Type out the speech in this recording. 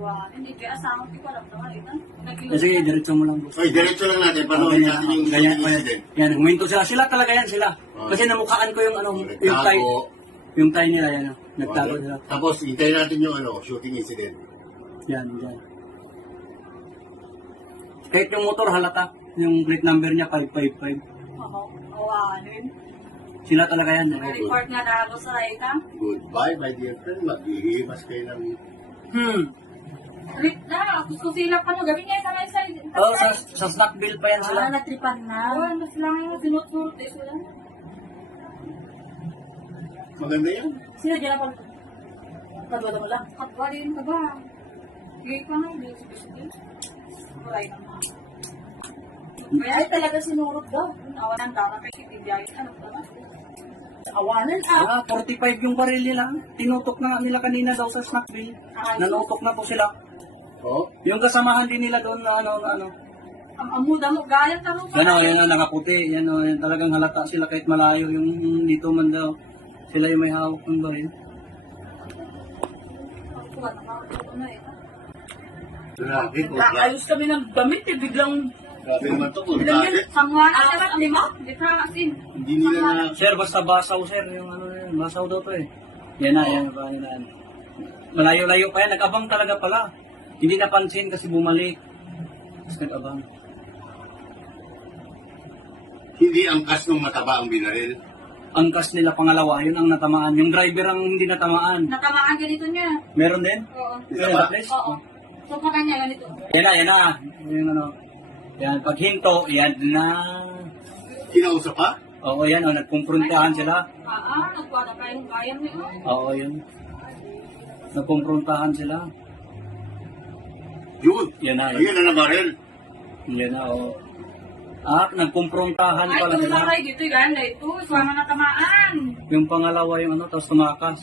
Hindi kaya asama ko alam naman ito. Sige, diretso mo lang. Ay, diretso lang natin. Panoorin natin yung Ganyan, shooting incident. yan, huminto sila. Sila talaga yan, sila. Kasi namukhaan ko yung yung tie nila, yan. Nagtago sila. Tapos, hintayin natin yung shooting incident. Yan, yan. Kahit yung motor halata, yung plate number niya, 555. Oo, awanin. Sila talaga yan. Report nga na ako sa ita. Goodbye, my dear friend. Maghihimas kayo ng... Trip na, gusto sila pa no, gabi nga sa side. Oh, sa snack bill pa yan sila. Natripan na. Oo, mas lang yung sinut-surte sila. Maganda yan. Sino dyan ako? Kadwala mo lang? Kadwala yun ka ba? Gay ka na, hindi si Christy. Maray naman. Ay, talaga sinurot daw. Awanan tara kay Kitty Diay. Ano ba na? Awanan ah. 45 yung baril nila. Tinutok na nila kanina daw sa snack bill. Nanutok na po sila. Oh? Yung kasamahan din nila doon na ano. Ang amuda mo, gaya ka mo. Yan yan nakaputi. Yan yan talagang halata sila kahit malayo yung dito man daw. Sila yung may hawak ng baril. Grabe, Ayos kami ng damit eh, biglang... Grabe naman ito, Biglang grabe. yun, sangwan na sarap, lima? Di ka asin. Hindi nila na... Sir, basta basaw sir. Yung ano yan. Basaw daw to eh. Yan na, yan. Yan. Malayo-layo pa yan. Nag-abang talaga pala. Hindi napansin kasi bumalik. Tapos nag-abang. Hindi angkas ng mataba ang binaril. Angkas nila pangalawa, yun ang natamaan. Yung driver ang hindi natamaan. Natamaan ganito niya. Meron din? Oo. Meron ba? at least? Oo. So, pa kanya ganito. Yan na, yan na. Yung ano. Yan, pag hinto, yan na. Kinausap pa? Oo, yan. O, nagkumprontahan sila. Nagwala kayong bayan niyo. Oo, yun. Nagkumprontahan sila. Yun. Yan na. Ayun na nabaril. Yan na, oo. Nagkumprontahan Ay, pala sila. tumaray dito, ganda ito. Suwama na tamaan. Yung pangalawa yung ano, tapos tumakas.